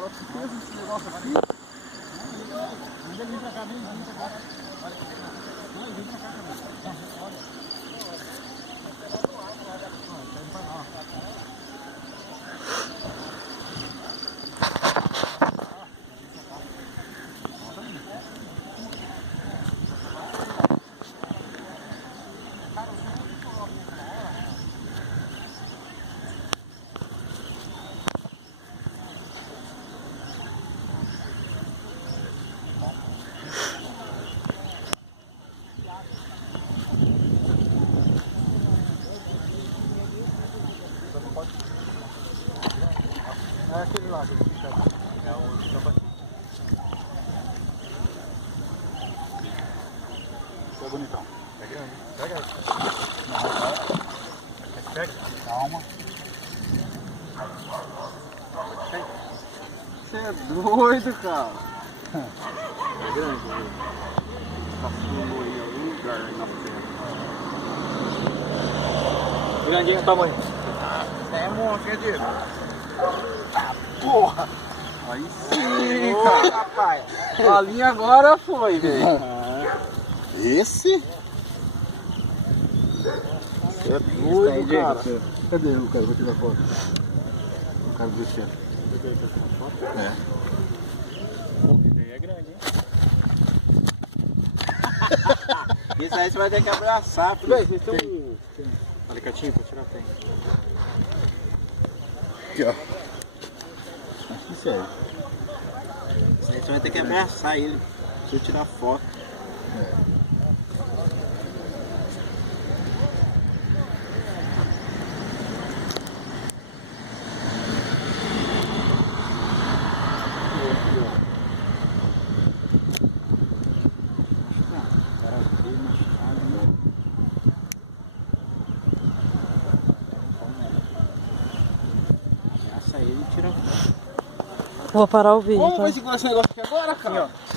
cara, olha que peso esse negócio aqui. Vem pra cá, vem pra cá. Não, vem pra cá também. Olha. É aquele lá, que fica. É o trabalho. Isso é bonitão. É grande. Pega aí. Não, pega. Calma. Você é doido, cara. É grande, viu? Tá fumando aí em algum lugar aí na frente. Grandinho o tamanho. É monte, hein, Diego? Porra! Aí sim, cara, rapaz! A linha agora foi, velho! Esse? Você é doido, cara! Cadê o cara? Vou tirar foto. O cara do chão. É. Esse daí é grande, hein? Isso aí você vai ter que abraçar, filho. Vocês tem um alicatinho pra tirar? Tem. Aqui, ó. Sério. Isso aí você vai ter que abraçar ele. Deixa eu tirar foto. Abraça ele e tira foto. Vou parar o vídeo. Como tá? vai segurar esse negócio aqui agora, cara? Aqui, ó.